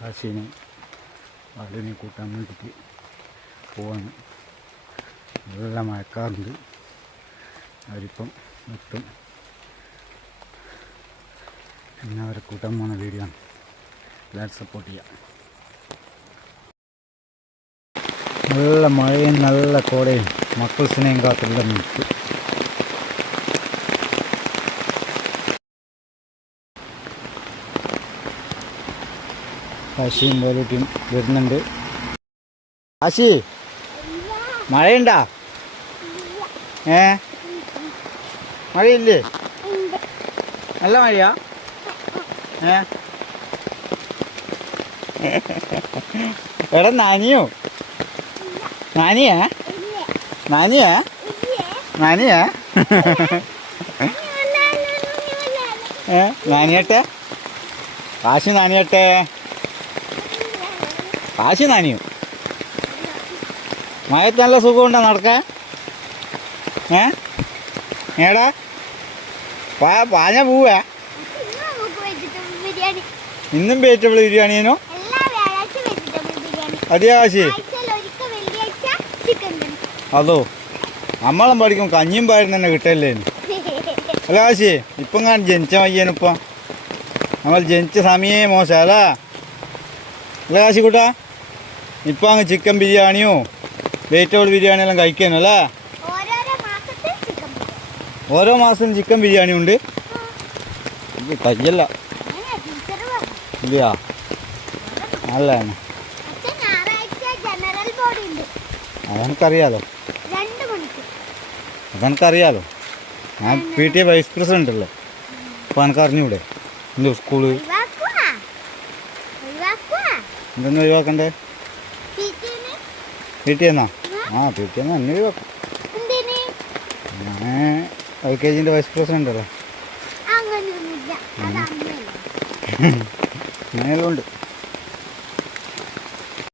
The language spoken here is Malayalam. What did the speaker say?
കാശീനെ വാലിനെ കൂട്ടാൻ വേണ്ടിയിട്ട് പോവാണ്. നല്ല മഴക്കാറുണ്ട്. അവരിപ്പം എത്തും. പിന്നെ അവരെ കൂട്ടാൻ പോകുന്ന വീഡിയോ ആണ്. എല്ലാവരും സപ്പോർട്ട് ചെയ്യാം. നല്ല മഴയും നല്ല കോടയും മക്കൾസിനെയും കാത്തുള്ള നിൽക്കും. കാശിയും വേലൂട്ടിയും വരുന്നുണ്ട്. കാശി, മഴയുണ്ടാ? മഴയില്ലേ? നല്ല മഴയാ? എടാ നാനിയോ? നാനിയാ? നാനിയാ? നാനിയാ? നാനിയട്ടെ? കാശി നാനിയട്ടെ? കാശി നാനിയോ? മഴത്ത് നല്ല സുഖമുണ്ടോ നടക്കാൻ? ഏടാ പാഞ്ഞ പോവാ? ഇന്നും വെജിറ്റബിൾ ബിരിയാണിയോ? അതെയാ കാശി? അതോ നമ്മളും പഠിക്കും കഞ്ഞിയും പാരും തന്നെ കിട്ടല്ലേ? അല്ല കാശി, ഇപ്പം കാണും ജനിച്ച മയ്യനിപ്പം. നമ്മൾ ജനിച്ച സമയേ മോശമല്ല അല്ല കാശി കൂട്ടാ? ഇപ്പം അങ്ങ് ചിക്കൻ ബിരിയാണിയോ വെജിറ്റബിൾ ബിരിയാണിയെല്ലാം കഴിക്കാനല്ലേ? ഓരോ മാസം ചിക്കൻ ബിരിയാണി ഉണ്ട്. കയ്യല്ല ഇല്ലയാ? അല്ല അതെനിക്കറിയാലോ. അതെനിക്കറിയാലോ. ഞാൻ PTA വൈസ് പ്രസിഡന്റ് അല്ലേ? അപ്പോൾ എനിക്ക് അറിഞ്ഞൂടെ എൻ്റെ സ്കൂള് എന്തെന്ന് ഒഴിവാക്കണ്ടേ? PTA എന്നാ? PTA എന്നാ എന്നെ ഒഴിവാക്കും. ഞാൻ LKG വൈസ് പ്രസിഡന്റ് അല്ലേ? അങ്ങനെയുണ്ട്.